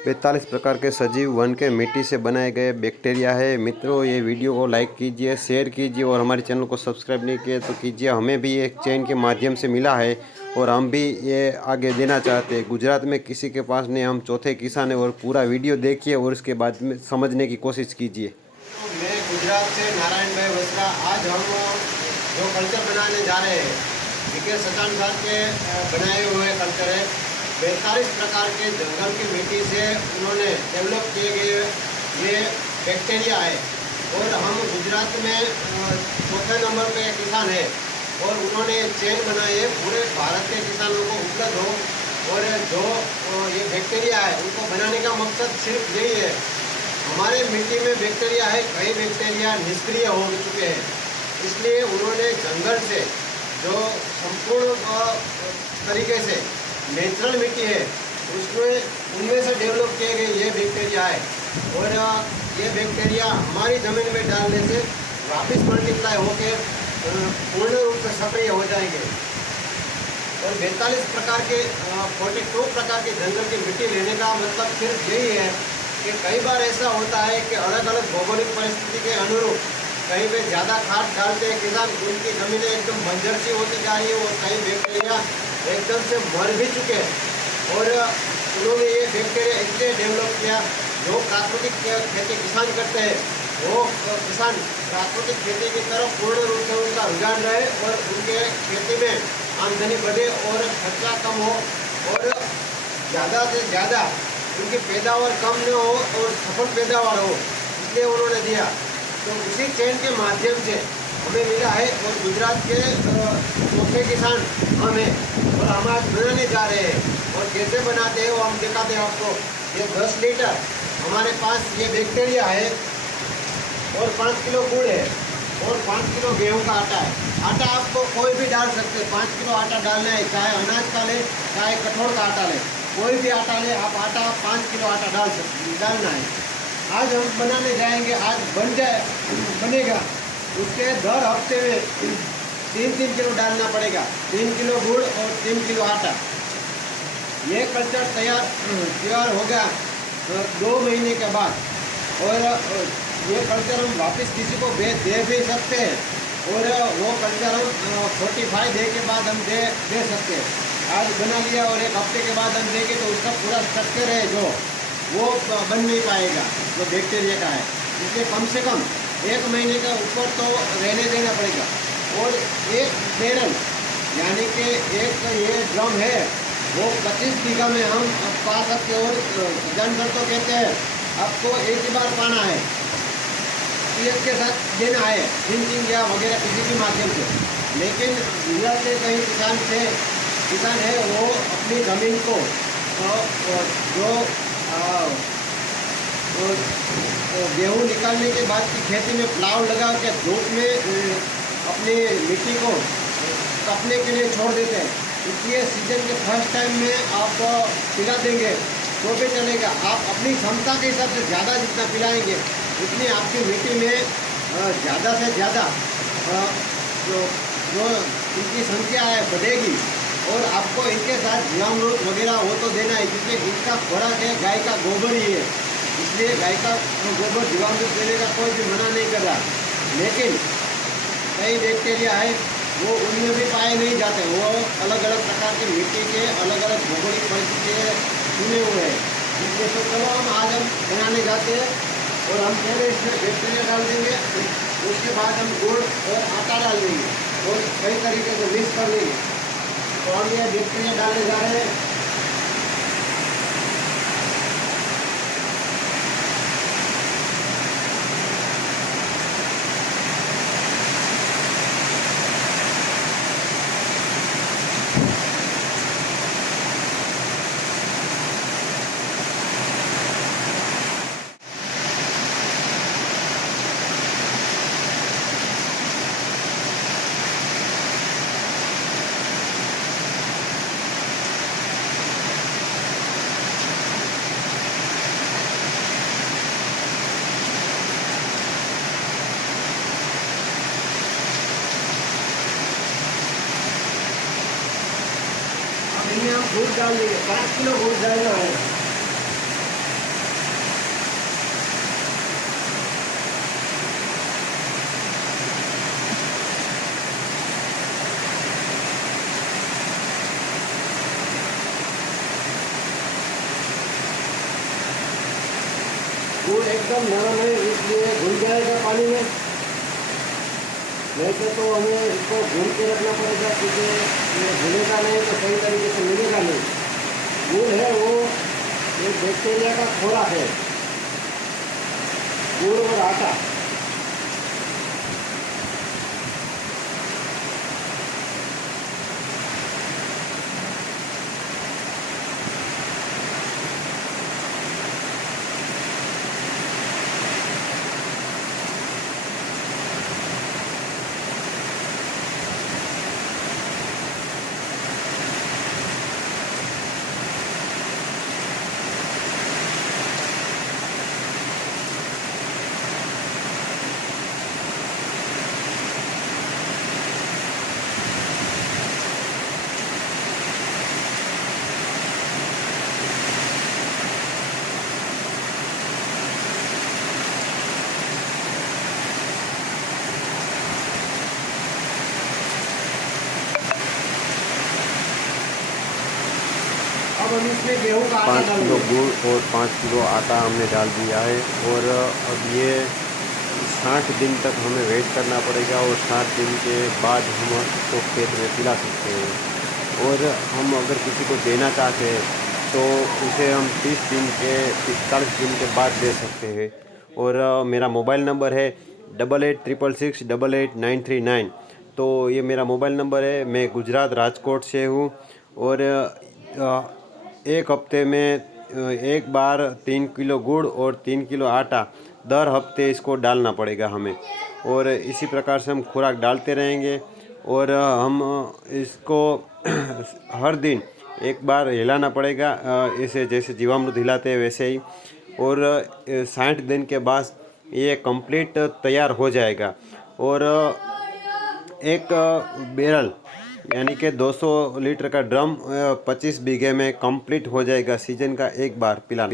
45 प्रकार के सजीव वन के मिट्टी से बनाए गए बैक्टीरिया है। मित्रों, ये वीडियो को लाइक कीजिए, शेयर कीजिए और हमारे चैनल को सब्सक्राइब नहीं किए तो कीजिए। हमें भी एक चैन के माध्यम से मिला है और हम भी ये आगे देना चाहते हैं। गुजरात में किसी के पास नहीं, हम चौथे किसान हैं। और पूरा वीडियो देखिए और उसके बाद में समझने की कोशिश कीजिए। मैं गुजरात से नारायण भाई वसरा। आज हम जो कल्चर बनाने जा रहे हैं, विकेश सचान साहब के बनाए हुए कल्चर है। 45 प्रकार के जंगल की मिट्टी से उन्होंने डेवलप किए गए ये बैक्टीरिया है। और हम गुजरात में चौथे नंबर पे किसान है और उन्होंने चेन बनाई है पूरे भारत के किसानों को उपलब्ध हो। और जो ये बैक्टीरिया है उनको बनाने का मकसद सिर्फ यही है। हमारे मिट्टी में बैक्टीरिया है, कई बैक्टीरिया निष्क्रिय हो चुके हैं, इसलिए उन्होंने जंगल से जो संपूर्ण तरीके से नेचुरल मिट्टी है उसमें उनमें से डेवलप किए गए ये बैक्टीरिया है। और ये बैक्टीरिया हमारी ज़मीन में डालने से वापस मल्टीप्लाई होकर पूर्ण रूप से सक्रिय हो जाएंगे। और 42 प्रकार के 42 प्रकार के जंगल की मिट्टी लेने का मतलब सिर्फ यही है कि कई बार ऐसा होता है कि अलग अलग भौगोलिक परिस्थिति के अनुरूप कहीं पे ज़्यादा खाद डालते हैं किसान, उनकी ज़मीनें एकदम बंजर सी होती जा रही है और कई बैक्टीरिया एकदम से मर भी चुके हैं। और उन्होंने ये बैक्टीरिया इसलिए डेवलप किया, जो प्राकृतिक खेती किसान करते हैं वो किसान प्राकृतिक खेती की तरफ पूर्ण रूप से उनका रुझान रहे और उनके खेती में आमदनी बढ़े और खर्चा कम हो और ज़्यादा से ज़्यादा उनकी पैदावार कम न हो और सफल पैदावार हो, इसलिए उन्होंने दिया। तो उसी चेन के माध्यम से हमें मिला है और गुजरात के चौथे किसान हम हैं और हम आज बनाने जा रहे हैं। और कैसे बनाते हैं वो हम दिखाते हैं आपको। ये 10 लीटर हमारे पास ये बैक्टीरिया है और 5 किलो गुड़ है और 5 किलो गेहूं का आटा है। आटा आपको कोई भी डाल सकते हैं, 5 किलो आटा डालना है, चाहे अनाज का ले चाहे कठोर का आटा ले, कोई भी आटा ले आप। आटा 5 किलो आटा डालना है। आज हम बनाने जाएंगे, आज बनेगा। उसके दर हफ्ते में 3-3 किलो डालना पड़ेगा, 3 किलो गुड़ और 3 किलो आटा। ये कल्चर तैयार होगा 2 महीने के बाद। और ये कल्चर हम वापस किसी को दे भी सकते हैं और वो कल्चर हम 45 डे के बाद हम दे सकते हैं। आज बना लिया और एक हफ्ते के बाद हम देंगे तो उसका पूरा स्ट्रक्चर है जो वो बन नहीं पाएगा, जो बैक्टीरिया का है। इसलिए कम से कम 1 महीने का ऊपर तो रहने देना पड़ेगा। और एक बैरल यानी कि एक ये ड्रम है वो 25 बीघा में हम पा सकते। और जानकर तो कहते हैं आपको एक ही बार पाना है, पीएच के साथ देना है, ड्रिंकिंग या वगैरह किसी भी माध्यम से। लेकिन गुजरात के कई किसान है वो अपनी ज़मीन को जो गेहूँ निकालने के बाद की खेती में प्लाव लगा के धूप में अपनी मिट्टी को कपने के लिए छोड़ देते हैं। इसलिए सीजन के फर्स्ट टाइम में आप पिला देंगे तो भी चलेगा। आप अपनी क्षमता के हिसाब से ज़्यादा जितना पिलाएंगे उतनी आपकी मिट्टी में ज़्यादा से ज़्यादा जो इनकी संख्या है बढ़ेगी। और आपको इनके साथ जीवामृत वगैरह वो तो देना है, क्योंकि इनका खुराक है गाय का गोबर ही है। इसलिए गाय का गोबर जीवामृत देने का कोई भी मना नहीं कर रहा। लेकिन कई बैक्टीरिया है वो उनमें भी पाए नहीं जाते, वो अलग अलग प्रकार की मिट्टी के अलग अलग भौगोलिक परिस्थिति चुने हुए हैं। इसलिए तो चलो आज हम बनाने जाते हैं और हम पहले इसमें बैक्टीरिया डाल देंगे, उसके बाद हम गुड़ और आटा डाल देंगे और कई तरीके से मिक्स कर देंगे। तो हम ये बैक्टीरिया डालने जा रहे हैं। इनमें हम गुड़ डाल देंगे, 5 किलो गुड़ डालना है। गुड़ एकदम नरम है, इसलिए घुल जाएगा पानी में। नहीं तो हमें इसको भून के रखना पड़ेगा, क्योंकि ये भुनेगा नहीं तो सही तरीके से मिलेगा नहीं। गुड़ है वो एक बैक्टीरिया का खोराक है, गुड़ और आटा। अब हम इसमें गेहूं का आटा 5 किलो डालेंगे। गुड़ और 5 किलो आटा हमने डाल दिया है। और अब ये 60 दिन तक हमें वेट करना पड़ेगा, और 60 दिन के बाद हम इसको खेत में पिला सकते हैं। और हम अगर किसी को देना चाहते हैं तो उसे हम 30 दिन के 45 दिन के बाद दे सकते हैं। और मेरा मोबाइल नंबर है 8866688939। तो ये मेरा मोबाइल नंबर है। मैं गुजरात राजकोट से हूँ। और एक हफ्ते में एक बार 3 किलो गुड़ और 3 किलो आटा दर हफ्ते इसको डालना पड़ेगा हमें। और इसी प्रकार से हम खुराक डालते रहेंगे। और हम इसको हर दिन एक बार हिलाना पड़ेगा, इसे जैसे जीवामृत हिलाते हैं वैसे ही। और 60 दिन के बाद ये कंप्लीट तैयार हो जाएगा। और एक बैरल यानी कि 200 लीटर का ड्रम 25 बीघे में कंप्लीट हो जाएगा सीजन का एक बार पिलाना।